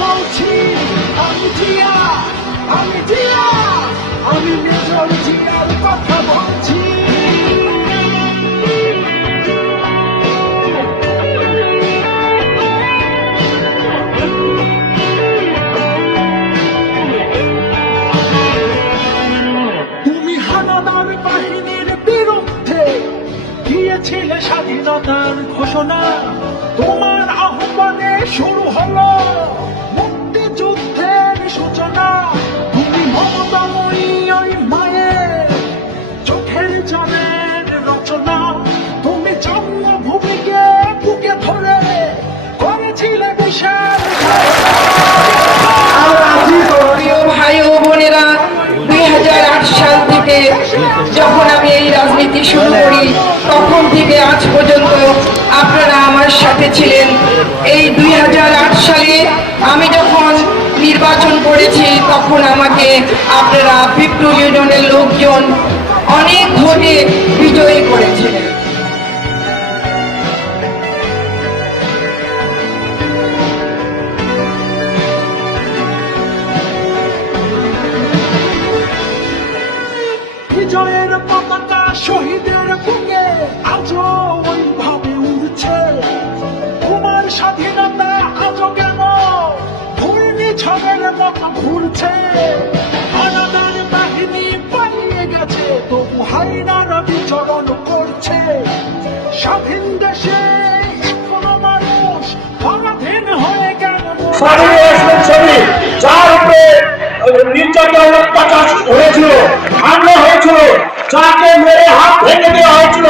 বলছি আমি জিয়া আমি জিয়া আমি স্বাধীনতার ঘোষণা তোমার শুরু হলো মুক্তিযুদ্ধের সূচনা। তুমি মমতাময়ী ওই মায়ের চোখের জলের রচনা। তুমি জন্মভূমিকে বুকে ধরে করেছিলে বিশাল যখন আমি এই রাজনীতি শুরু করি, তখন থেকে আজ পর্যন্ত আপনারা আমার সাথে ছিলেন। এই দুই হাজার আট সালে আমি যখন নির্বাচন করেছি, তখন আমাকে আপনারা বিপ্লব ইউনিয়নের লোকজন অনেক ভোটে বিজয়ী করেছিলেন। বিজয়ের পতাকা শহীদের বুকে আজও ঘুরছে। হানাদার বাহিনী পালিয়ে গেছে, তবু হাইনারা বিচরণ করছে। স্বাধীন দেশে নির্যাতন, অত্যাচার হয়েছিল, হামলা হয়েছিল, যাকে মেরে হাত ভেঙে দেওয়া হয়েছিল।